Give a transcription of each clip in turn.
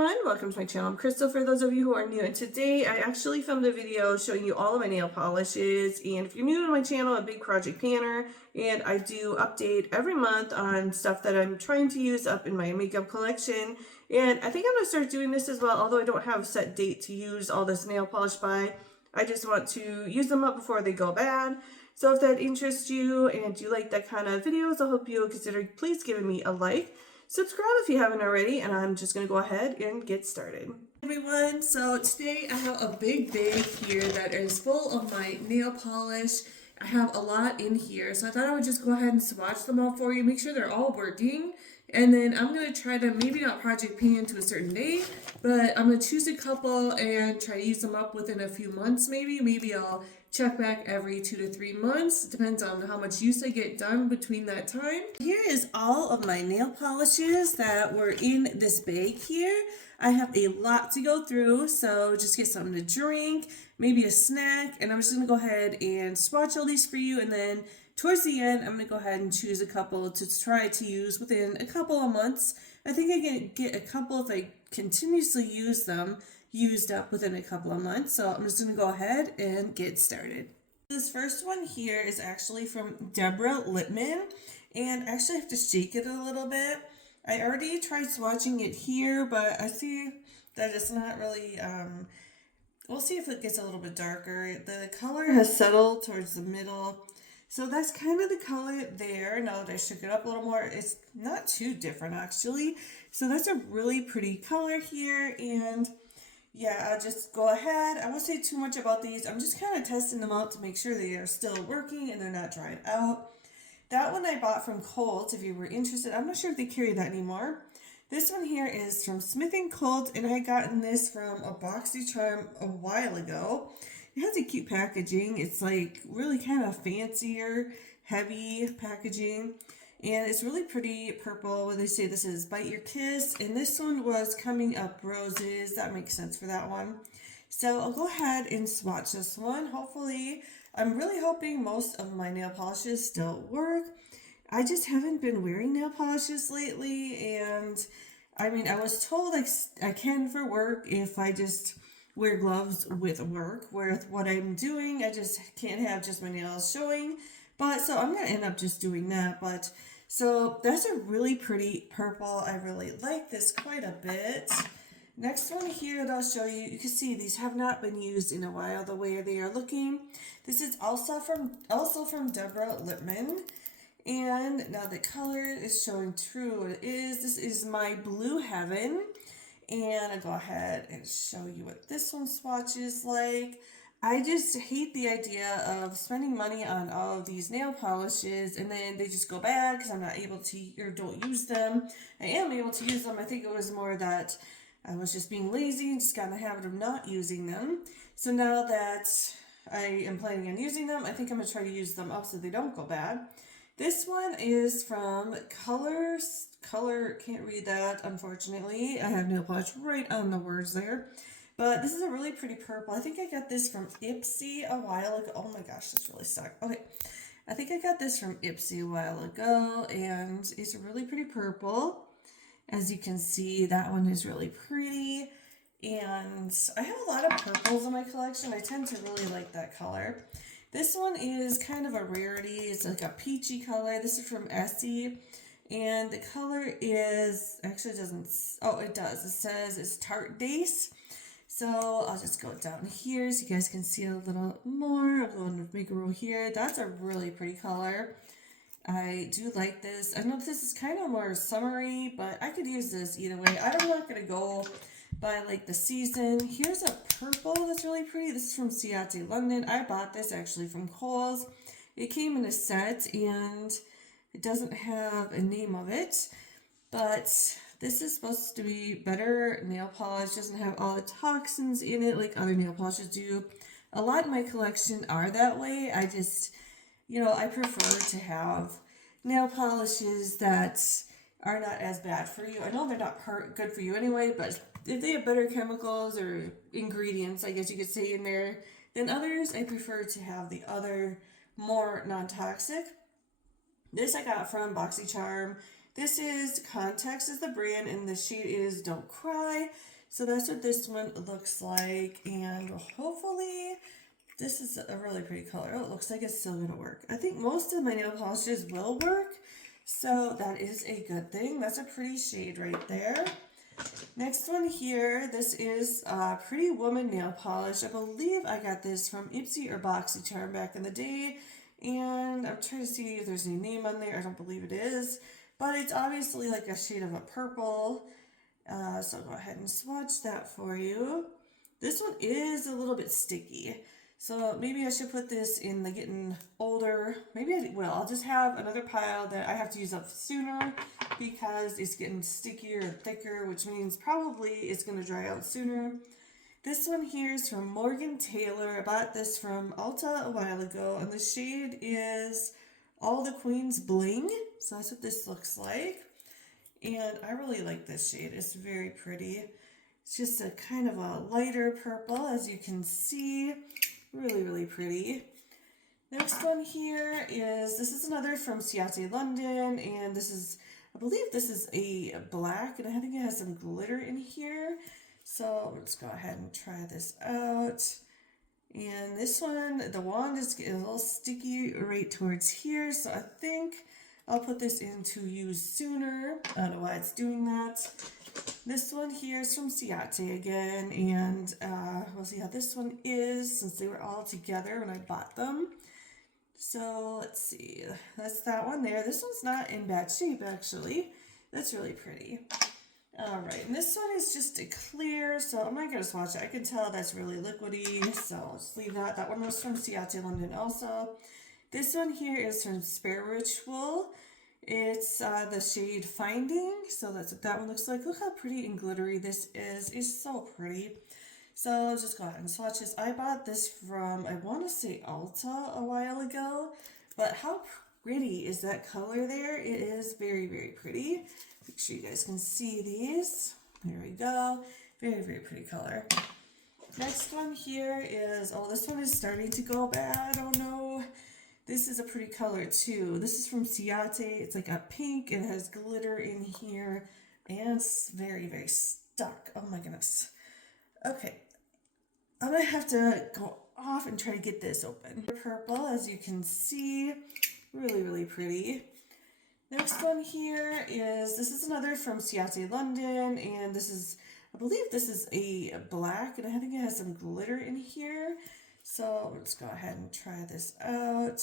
Everyone, welcome to my channel. I'm Crystal for those of you who are new, and today I actually filmed a video showing you all of my nail polishes. And if you're new to my channel, I'm a big project planner, and I do update every month on stuff that I'm trying to use up in my makeup collection. And I think I'm going to start doing this as well, although I don't have a set date to use all this nail polish by. I just want to use them up before they go bad. So if that interests you and you like that kind of videos, I hope you'll consider please giving me a like. Subscribe if you haven't already, and I'm just going to go ahead and get started. Everyone, so today I have a big bag here that is full of my nail polish. I have a lot in here, so I thought I would just go ahead and swatch them all for you, make sure they're all working, and then I'm going to try to maybe not project pan to a certain day, but I'm going to choose a couple and try to use them up within a few months maybe. Maybe I'll check back every 2 to 3 months. Depends on how much use I get done between that time. Here is all of my nail polishes that were in this bag here. I have a lot to go through, so just get something to drink, maybe a snack, and I'm just going to go ahead and swatch all these for you, and then towards the end, I'm going to go ahead and choose a couple to try to use within a couple of months. I think I can get a couple if I continuously use them used up within a couple of months. So I'm just going to go ahead and get started. This first one here is actually from Deborah Lippmann, and actually I have to shake it a little bit. I already tried swatching it here, but I see that it's not really, we'll see if it gets a little bit darker. The color has settled towards the middle. So that's kind of the color there. Now that I shook it up a little more, it's not too different actually. So that's a really pretty color here, and yeah, I'll just go ahead. I won't say too much about these. I'm just kind of testing them out to make sure they are still working and they're not dried out. That one I bought from Colt, if you were interested. I'm not sure if they carry that anymore. This one here is from Smith & Colt, and I had gotten this from a BoxyCharm a while ago. It has a cute packaging. It's like really kind of fancier, heavy packaging. And it's really pretty purple. They say this is Bite Your Kiss. And this one was Coming Up Roses. That makes sense for that one. So I'll go ahead and swatch this one. Hopefully, I'm really hoping most of my nail polishes still work. I just haven't been wearing nail polishes lately. And I mean, I was told I can for work if I just wear gloves with work. With what I'm doing, I just can't have just my nails showing. But so I'm going to end up just doing that. But so that's a really pretty purple. I really like this quite a bit. Next one here that I'll show you, you can see these have not been used in a while the way they are looking. This is also from Deborah Lippmann. And now the color is showing true what it is. This is my Blue Heaven. And I'll go ahead and show you what this one swatches like. I just hate the idea of spending money on all of these nail polishes and then they just go bad because I'm not able to or don't use them. I am able to use them. I think it was more that I was just being lazy and just got in the habit of not using them. So now that I am planning on using them, I think I'm going to try to use them up so they don't go bad. This one is from Color, can't read that, unfortunately. I have nail polish right on the words there. But this is a really pretty purple. I think I got this from Ipsy a while ago. Oh my gosh, this really stuck. Okay, I think I got this from Ipsy a while ago, and it's a really pretty purple. As you can see, that one is really pretty. And I have a lot of purples in my collection. I tend to really like that color. This one is kind of a rarity. It's like a peachy color. This is from Essie. And the color is, actually it doesn't, oh it does. It says it's Tarte Dace. So I'll just go down here so you guys can see a little more. I'll go and make a row here. That's a really pretty color. I do like this. I know this is kind of more summery, but I could use this either way. I'm not going to go by like the season. Here's a purple that's really pretty. This is from Ciate London. I bought this actually from Kohl's. It came in a set and it doesn't have a name of it, but this is supposed to be better nail polish. Doesn't have all the toxins in it like other nail polishes do. A lot in my collection are that way. I just, I prefer to have nail polishes that are not as bad for you. I know they're not good for you anyway, but if they have better chemicals or ingredients, I guess you could say, in there than others, I prefer to have the other more non-toxic. This I got from BoxyCharm. This is Context is the brand, and the shade is Don't Cry. So that's what this one looks like, and hopefully this is a really pretty color. Oh, it looks like it's still gonna work. I think most of my nail polishes will work, so that is a good thing. That's a pretty shade right there. Next one here, this is Pretty Woman nail polish. I believe I got this from Ipsy or BoxyCharm back in the day, and I'm trying to see if there's any name on there. I don't believe it is, but it's obviously like a shade of a purple. So I'll go ahead and swatch that for you. This one is a little bit sticky, so maybe I should put this in the getting older. Maybe I will. I'll just have another pile that I have to use up sooner because it's getting stickier and thicker, which means probably it's going to dry out sooner. This one here is from Morgan Taylor. I bought this from Ulta a while ago, and the shade is All the Queen's Bling. So that's what this looks like. And I really like this shade. It's very pretty. It's just a kind of a lighter purple, as you can see. Really, really pretty. Next one here is, this is another from Ciate London, and this is, I believe this is a black, and I think it has some glitter in here. So let's go ahead and try this out. And this one, the wand is getting a little sticky right towards here, so I think I'll put this in to use sooner. I don't know why it's doing that. This one here is from Ciate again, and we'll see how this one is since they were all together when I bought them. So let's see, that's that one there. This one's not in bad shape actually. That's really pretty. Alright, and this one is just a clear, so I'm not going to swatch it. I can tell that's really liquidy, so let's leave that. That one was from Ciate London also. This one here is from Spiritual. It's the shade Finding, so that's what that one looks like. Look how pretty and glittery this is. It's so pretty. So let's just go ahead and swatch this. I bought this from, I want to say Ulta a while ago, but how pretty is that color there? It is very, very pretty. Make sure you guys can see these. There we go. Very, very pretty color. Next one here is, oh, this one is starting to go bad. Oh no. This is a pretty color too. This is from Ciate. It's like a pink. It has glitter in here, and it's very, very stuck. Oh my goodness. Okay. I'm going to have to go off and try to get this open. Purple, as you can see. Really, really pretty. Next one here is, this is another from Ciate London, and this is, I believe this is a black, and I think it has some glitter in here. So let's go ahead and try this out.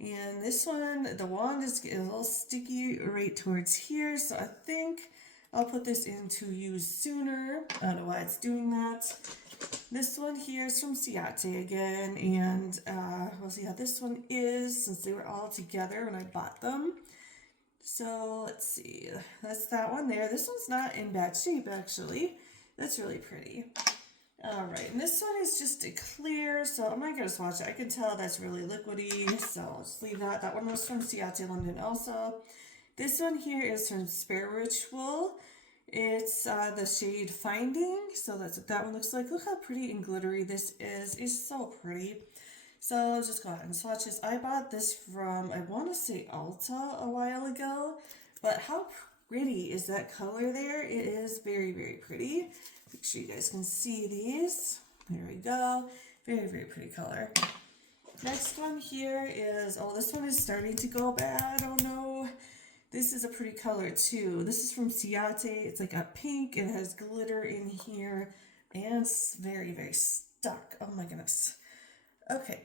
And this one, the wand is getting a little sticky right towards here, so I think I'll put this in to use sooner. I don't know why it's doing that. This one here is from Ciate again, and we'll see how this one is since they were all together when I bought them. So let's see, that's that one there. This one's not in bad shape actually. That's really pretty. Alright, and this one is just a clear, so I'm not going to swatch it. I can tell that's really liquidy, so let's leave that. That one was from Ciate London also. This one here is from Spiritual. It's the shade Finding, so that's what that one looks like. Look how pretty and glittery this is. It's so pretty. So let's just go ahead and swatch this. I bought this from, I want to say Ulta a while ago, but how pretty is that color there? It is very, very pretty. Make sure you guys can see these. There we go. Very, very pretty color. Next one here is, oh, this one is starting to go bad. Oh no. This is a pretty color too. This is from Ciate. It's like a pink. It has glitter in here, and it's very, very stuck. Oh my goodness. Okay.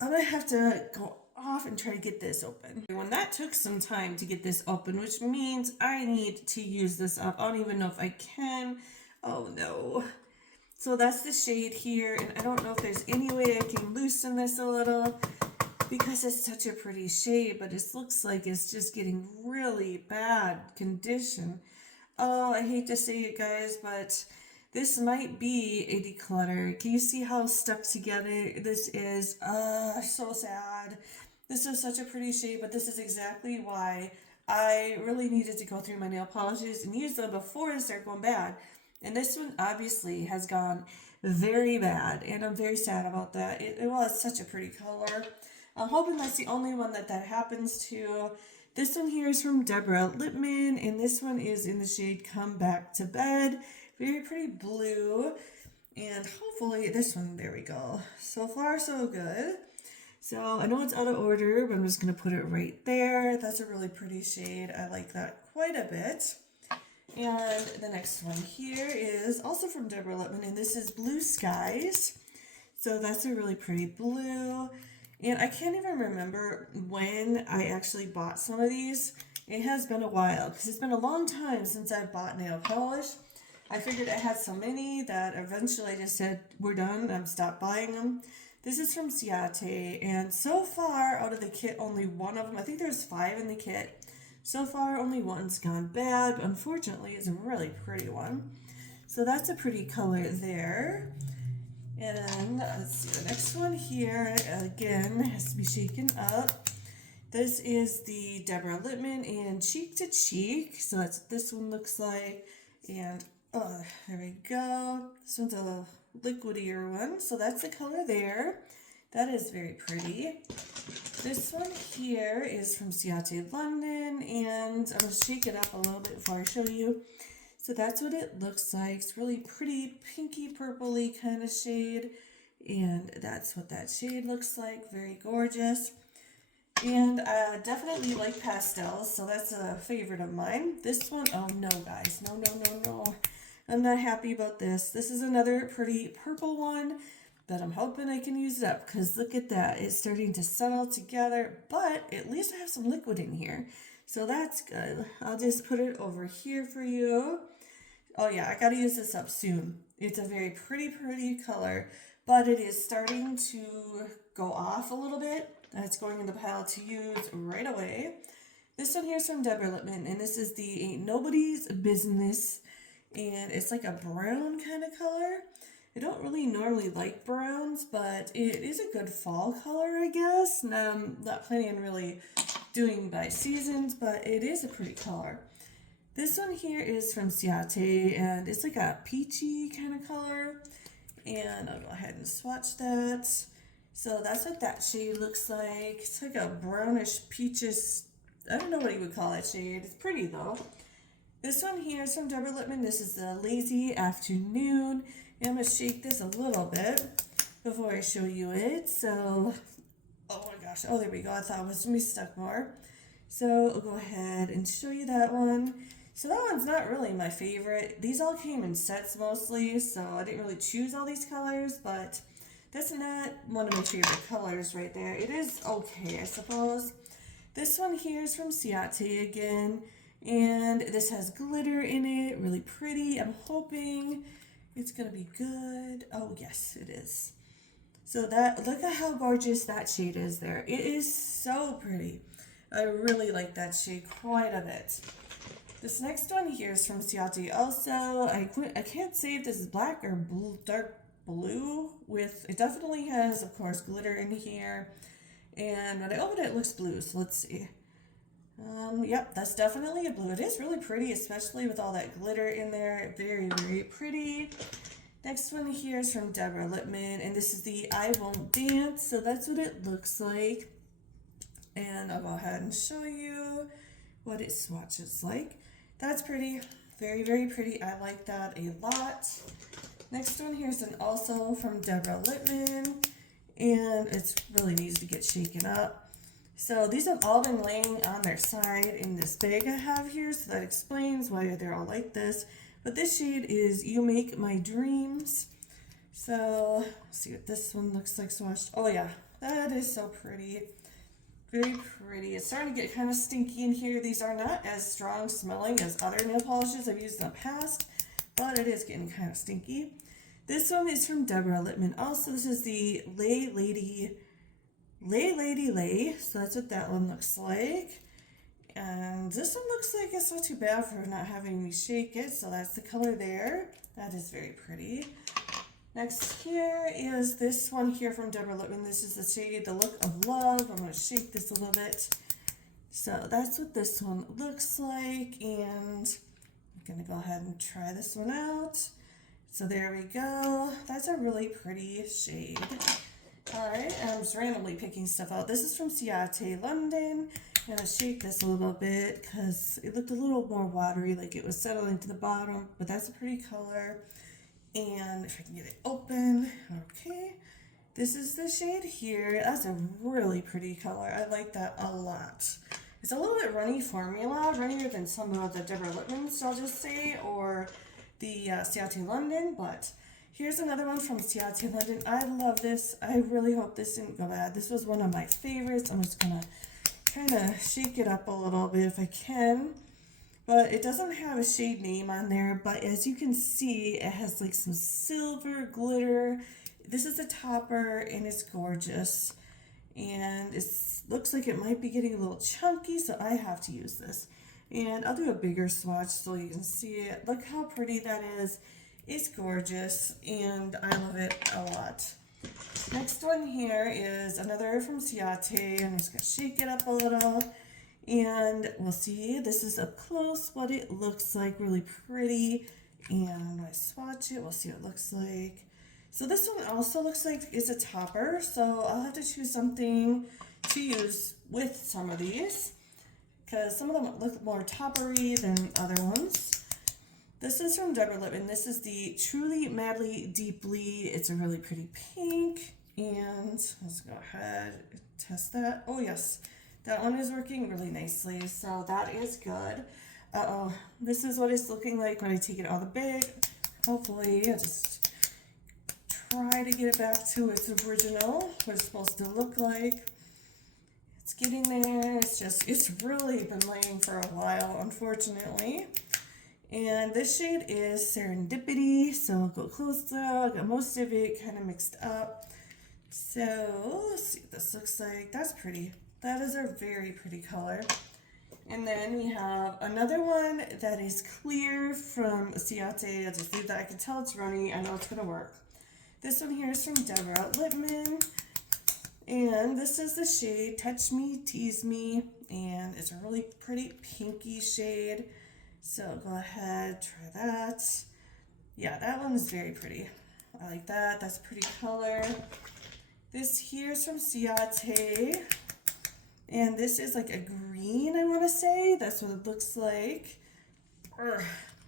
I'm going to have to go off and try to get this open. When that took some time to get this open, which means I need to use this up. I don't even know if I can. Oh no. So that's the shade here, and I don't know if there's any way I can loosen this a little because it's such a pretty shade, but it looks like it's just getting really bad condition. Oh, I hate to say it, guys, but this might be a declutter. Can you see how stuck together this is? So sad. This is such a pretty shade, but this is exactly why I really needed to go through my nail polishes and use them before they start going bad. And this one obviously has gone very bad, and I'm very sad about that. It was such a pretty color. I'm hoping that's the only one that happens to. This one here is from Deborah Lippmann, and this one is in the shade Come Back to Bed. Very pretty blue. And hopefully this one, there we go. So far, so good. So I know it's out of order, but I'm just going to put it right there. That's a really pretty shade. I like that quite a bit. And the next one here is also from Deborah Lippmann, and this is Blue Skies. So that's a really pretty blue. And I can't even remember when I actually bought some of these. It has been a while, because it's been a long time since I've bought nail polish. I figured I had so many that eventually I just said, we're done, I've stopped buying them. This is from Ciate, and so far out of the kit, only one of them, I think there's 5 in the kit. So far, only one's gone bad, but unfortunately, it's a really pretty one. So that's a pretty color there. And then, let's see, the next one here, again, has to be shaken up. This is the Deborah Lippmann and Cheek to Cheek. So that's what this one looks like. And there we go. This one's a liquidier one. So that's the color there. That is very pretty. This one here is from Ciate London, and I'm going to shake it up a little bit before I show you. So that's what it looks like. It's really pretty pinky purpley kind of shade, and that's what that shade looks like. Very gorgeous. And I definitely like pastels, so that's a favorite of mine. This one, oh no guys, no. I'm not happy about this. This is another pretty purple one, but I'm hoping I can use it up, because look at that. It's starting to settle together, but at least I have some liquid in here. So that's good. I'll just put it over here for you. Oh yeah, I gotta use this up soon. It's a very pretty color, but it is starting to go off a little bit. That's going in the pile to use right away. This one here is from Deborah Lippmann, and this is the Ain't Nobody's Business. And it's like a brown kind of color. I don't really normally like browns, but it is a good fall color, I guess. And I'm not planning on really doing by seasons, but it is a pretty color. This one here is from Ciate, and it's like a peachy kind of color. And I'll go ahead and swatch that. So that's what that shade looks like. It's like a brownish peaches. I don't know what you would call that shade. It's pretty though. This one here is from Deborah Lippmann. This is the Lazy Afternoon. And I'm going to shake this a little bit before I show you it. So, oh my gosh. Oh, there we go. I thought it was going to be stuck more. So I'll go ahead and show you that one. So that one's not really my favorite. These all came in sets mostly, so I didn't really choose all these colors, but that's not one of my favorite colors right there. It is okay, I suppose. This one here is from Ciate again. And this has glitter in it, really pretty. I'm hoping it's gonna be good. Oh yes, it is. So that, look at how gorgeous that shade is there. It is so pretty. I really like that shade quite a bit. This next one here is from Ciate also. I can't say if this is black or blue, dark blue with, it definitely has, of course, glitter in here. And when I open it, it looks blue, so let's see. Yep, that's definitely a blue. It is really pretty, especially with all that glitter in there. Very, very pretty. Next one here is from Deborah Lippmann, and this is the I Won't Dance. So that's what it looks like. And I'll go ahead and show you what it swatches like. That's pretty. Very, very pretty. I like that a lot. Next one here is also from Deborah Lippmann, and it really needs to get shaken up. So these have all been laying on their side in this bag I have here, so that explains why they're all like this. But this shade is You Make My Dreams. So, let's see what this one looks like swatched. Oh yeah, that is so pretty. Very pretty. It's starting to get kind of stinky in here. These are not as strong smelling as other nail polishes I've used in the past, but it is getting kind of stinky. This one is from Deborah Lippmann. Also, this is the Lay Lady. So that's what that one looks like. And this one looks like it's not too bad for not having me shake it. So that's the color there. That is very pretty. Next here is this one here from Deborah Lippmann. This is the shade The Look of Love. I'm going to shake this a little bit. So that's what this one looks like. And I'm going to go ahead and try this one out. So there we go. That's a really pretty shade. Alright, I'm just randomly picking stuff out. This is from Ciate London, kind of shake this a little bit because it looked a little more watery, like it was settling to the bottom, but that's a pretty color. And if I can get it open, okay. This is the shade here. That's a really pretty color. I like that a lot. It's a little bit runny formula, runnier than some of the Deborah Lippmans, I'll just say, or the Ciate London, but here's another one from Ciate London. I love this. I really hope this didn't go bad. This was one of my favorites. I'm just gonna kind of shake it up a little bit if I can. But it doesn't have a shade name on there, but as you can see, it has like some silver glitter. This is a topper and it's gorgeous. And it looks like it might be getting a little chunky, so I have to use this. And I'll do a bigger swatch so you can see it. Look how pretty that is. It's gorgeous and I love it a lot. Next one here is another from Ciate. I'm just going to shake it up a little. And we'll see, this is up close what it looks like, really pretty. And when I swatch it, we'll see what it looks like. So this one also looks like it's a topper, so I'll have to choose something to use with some of these because some of them look more toppery than other ones. This is from Deborah Lippman. This is the Truly Madly Deeply. It's a really pretty pink. And let's go ahead and test that. Oh yes, that one is working really nicely, so that is good. Uh-oh, this is what it's looking like when I take it out of the bag. Hopefully, I'll just try to get it back to its original, what it's supposed to look like. It's getting there. It's really been laying for a while, unfortunately. And this shade is Serendipity, so I'll go closer. I got most of it kind of mixed up. So let's see what this looks like. That's pretty. That is a very pretty color. And then we have another one that is clear from Ciate. I'll just leave that. I can tell it's runny. I know it's going to work. This one here is from Deborah Lippman. And this is the shade Touch Me, Tease Me. And it's a really pretty pinky shade. So go ahead, try that. Yeah, that one is very pretty. I like that. That's a pretty color. This here is from Ciate. And this is like a green, I want to say. That's what it looks like.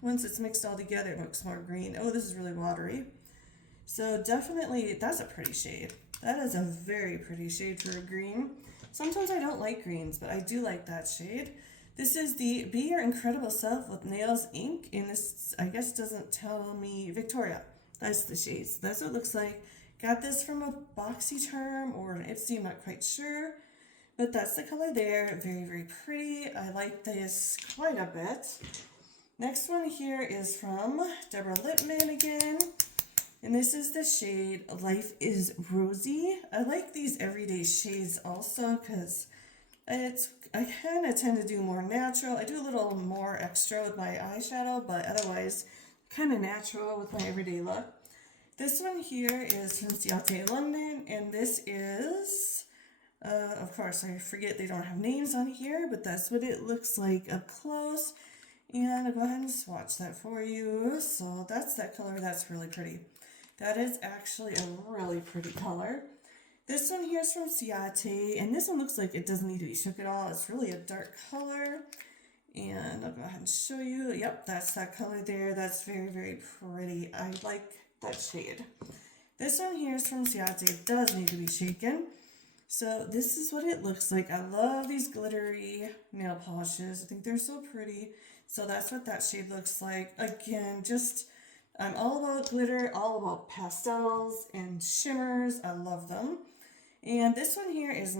Once it's mixed all together, it looks more green. Oh, this is really watery. So definitely, that's a pretty shade. That is a very pretty shade for a green. Sometimes I don't like greens, but I do like that shade. This is the Be Your Incredible Self with Nails Ink. And this, I guess, doesn't tell me Victoria. That's the shades. That's what it looks like. Got this from a BoxyCharm or an Ipsy, I'm not quite sure. But that's the color there. Very, very pretty. I like this quite a bit. Next one here is from Deborah Lippman again. And this is the shade Life is Rosy. I like these everyday shades also because I kind of tend to do more natural. I do a little more extra with my eyeshadow, but otherwise kind of natural with my everyday look. This one here is from Ciate London, and this is, of course, I forget they don't have names on here, but that's what it looks like up close. And I'll go ahead and swatch that for you. So that's that color. That's really pretty. That is actually a really pretty color. This one here is from Ciate, and this one looks like it doesn't need to be shook at all. It's really a dark color. And I'll go ahead and show you. Yep, that's that color there. That's very, very pretty. I like that shade. This one here is from Ciate. It does need to be shaken. So this is what it looks like. I love these glittery nail polishes. I think they're so pretty. So that's what that shade looks like. Again, just I'm all about glitter, all about pastels and shimmers. I love them. And this one here is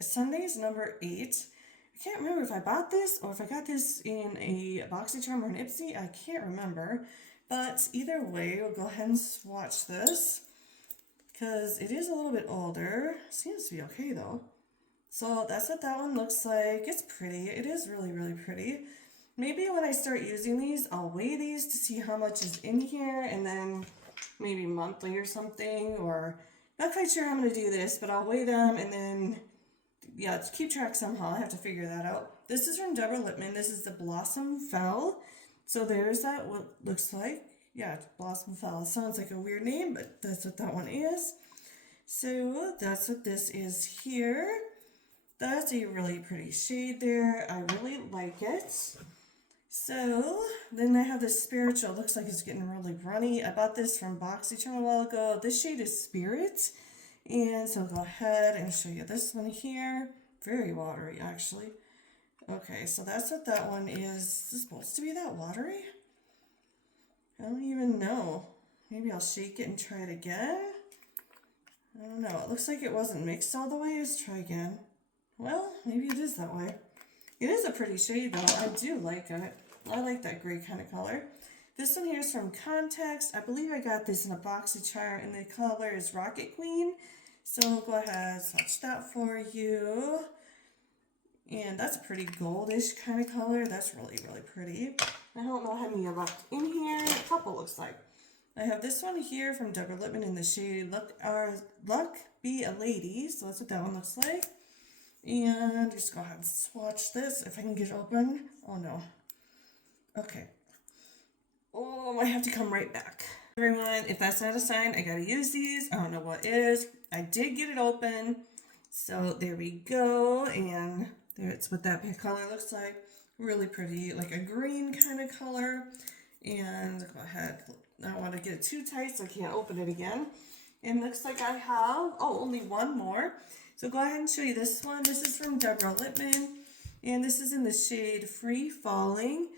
Sunday's number 8. I can't remember if I bought this or if I got this in a BoxyCharm or an Ipsy. I can't remember. But either way, we'll go ahead and swatch this because it is a little bit older. Seems to be okay though. So that's what that one looks like. It's pretty. It is really, really pretty. Maybe when I start using these, I'll weigh these to see how much is in here and then maybe monthly or something, or not quite sure how I'm going to do this, but I'll weigh them and then, yeah, to keep track somehow. I have to figure that out. This is from Deborah Lippman. This is the Blossom Fell. So there's that, what it looks like. Yeah, Blossom Fell. It sounds like a weird name, but that's what that one is. So that's what this is here. That's a really pretty shade there. I really like it. So then I have this Spiritual. Looks like it's getting really runny. I bought this from BoxyCharm a while ago. This shade is Spirit. And so I'll go ahead and show you this one here. Very watery, actually. Okay, so that's what that one is. Is this supposed to be that watery? I don't even know. Maybe I'll shake it and try it again. I don't know. It looks like it wasn't mixed all the way. Let's try again. Well, maybe it is that way. It is a pretty shade though. I do like it. I like that gray kind of color. This one here is from Context. I believe I got this in a BoxyCharm and the color is Rocket Queen. So I'll go ahead and swatch that for you. And that's a pretty goldish kind of color. That's really, really pretty. I don't know how many I left in here. A couple looks like. I have this one here from Deborah Lippmann in the shade Luck Be a Lady. So that's what that one looks like. And just go ahead and swatch this if I can get it open. Oh no. Okay. Oh, I have to come right back. Everyone, if that's not a sign, I gotta use these. I don't know what is. I did get it open. So there we go. And there's what that color looks like. Really pretty, like a green kind of color. And go ahead. I don't want to get it too tight so I can't open it again. And looks like I have, only one more. So go ahead and show you this one. This is from Deborah Lippmann. And this is in the shade Free Falling.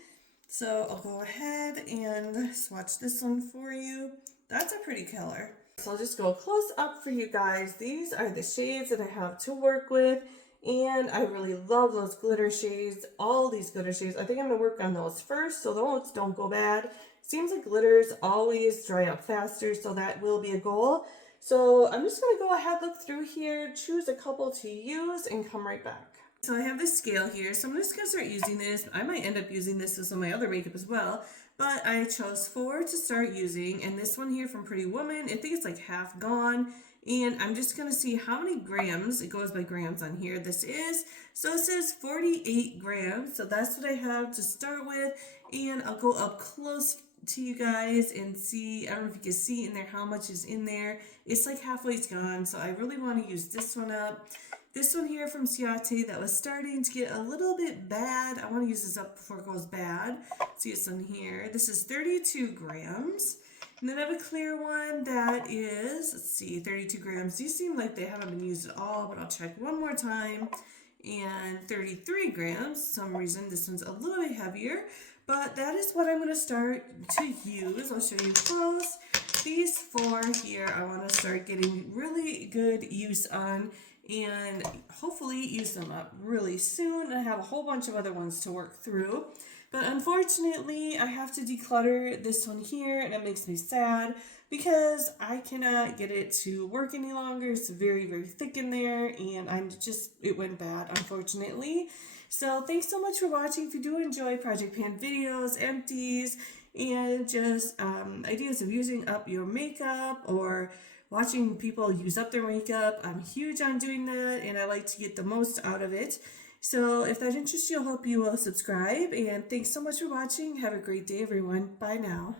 So I'll go ahead and swatch this one for you. That's a pretty color. So I'll just go close up for you guys. These are the shades that I have to work with. And I really love those glitter shades. All these glitter shades. I think I'm going to work on those first so those don't go bad. Seems like glitters always dry up faster, so that will be a goal. So I'm just going to go ahead, look through here, choose a couple to use, and come right back. So I have this scale here, so I'm just going to start using this. I might end up using this with some of my other makeup as well, but I chose 4 to start using, and this one here from Pretty Woman, I think it's like half gone, and I'm just going to see how many grams, it goes by grams on here, this is. So it says 48 grams, so that's what I have to start with, and I'll go up close to you guys and see, I don't know if you can see in there how much is in there. It's like halfway's gone, so I really want to use this one up. This one here from Ciate that was starting to get a little bit bad. I want to use this up before it goes bad. See this one here. This is 32 grams. And then I have a clear one that is, let's see, 32 grams. These seem like they haven't been used at all, but I'll check one more time. And 33 grams. For some reason, this one's a little bit heavier. But that is what I'm going to start to use. I'll show you close. These 4 here I want to start getting really good use on and hopefully use them up really soon. I have a whole bunch of other ones to work through. But unfortunately, I have to declutter this one here and it makes me sad because I cannot get it to work any longer. It's very, very thick in there and it went bad, unfortunately. So thanks so much for watching. If you do enjoy Project Pan videos, empties, and just ideas of using up your makeup or watching people use up their makeup, I'm huge on doing that and I like to get the most out of it. So if that interests you, I hope you will subscribe. And thanks so much for watching. Have a great day, everyone. Bye now.